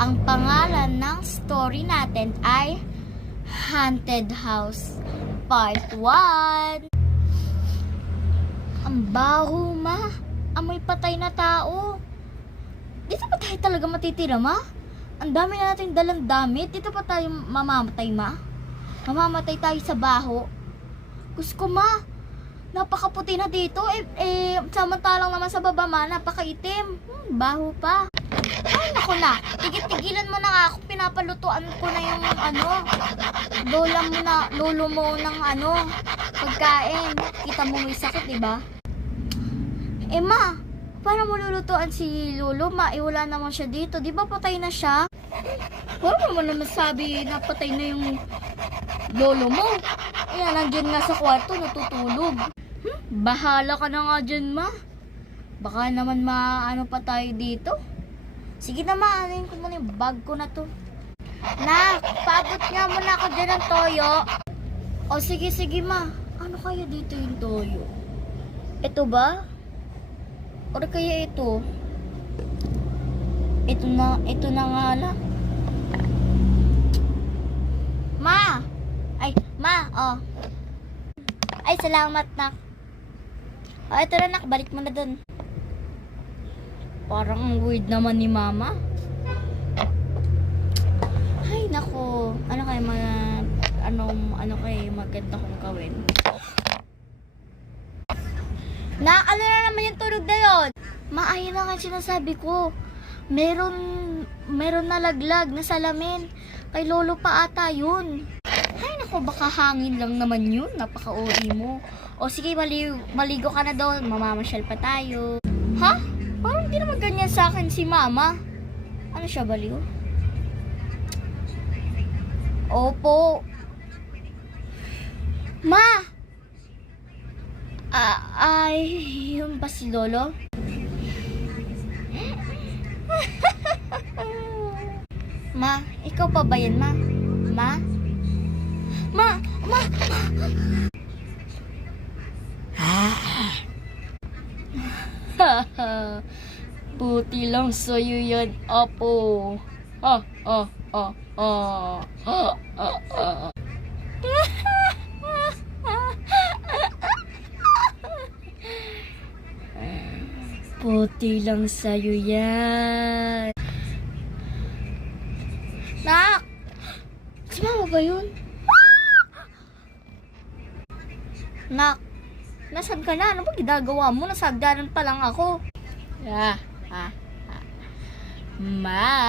Ang pangalan ng story natin ay Haunted House Part 1. Ang baho, ma. Amoy patay na tao. Dito pa tayo talaga matitira, ma? Ang dami na natin dalang damit. Dito pa tayo mamamatay, ma? Mamamatay tayo sa baho. Gusto ko, ma. Napakaputi na dito. Samantalang naman sa baba, ma. Napakaitim. Baho pa. Ay, naku na. Tigil-tigilan mo na nga ako. Pinapalutuan ko na yung lolo mo ng pagkain. Kita mo may sakit, diba? Ma, paano mo lulutuan si lolo? Ma, wala naman siya dito. Di ba patay na siya? Wala mo naman sabi na patay na yung lolo mo. Ayan, nandiyan nga sa kwarto, natutulog. Bahala ka na nga dyan, ma. Baka naman maano pa tayo dito. Sige na, ma. Anin ko muna yung bag ko na to. Nak, paabot nga muna ako dyan ng toyo. O sige, ma. Ano kaya dito yung toyo? Ito ba? O kaya ito? Ito na nga na. Ma! Ay, ma, oh. Ay, salamat, nak. O, ito na, nak. Balik mo na dun. Parang ang weird naman ni mama. Ay, nako. Ano kaya maganda kong gawin? Nakakala na naman yung tulog na yun. Ayun na nga sinasabi ko. Meron nalaglag na salamin. Kay lolo pa ata yun. Ay, nako, baka hangin lang naman yun. Napaka-OA mo. O sige, maligo ka na doon. Mamamasyal pa tayo. Ha? Parang hindi naman ganyan sa akin si mama. Ano siya, baliw? Opo. Ma! Ay, yun ba si lolo? Ma, ikaw pa ba yan, ma? Ma? Ma! Buti lang sa'yo yan, apo. Buti lang sa'yo yan. Nak! Si mama ba yun? Nak! Nasaan ka na? Ano ba ginagawa mo? Nasa hagdanan pa lang ako. Ma!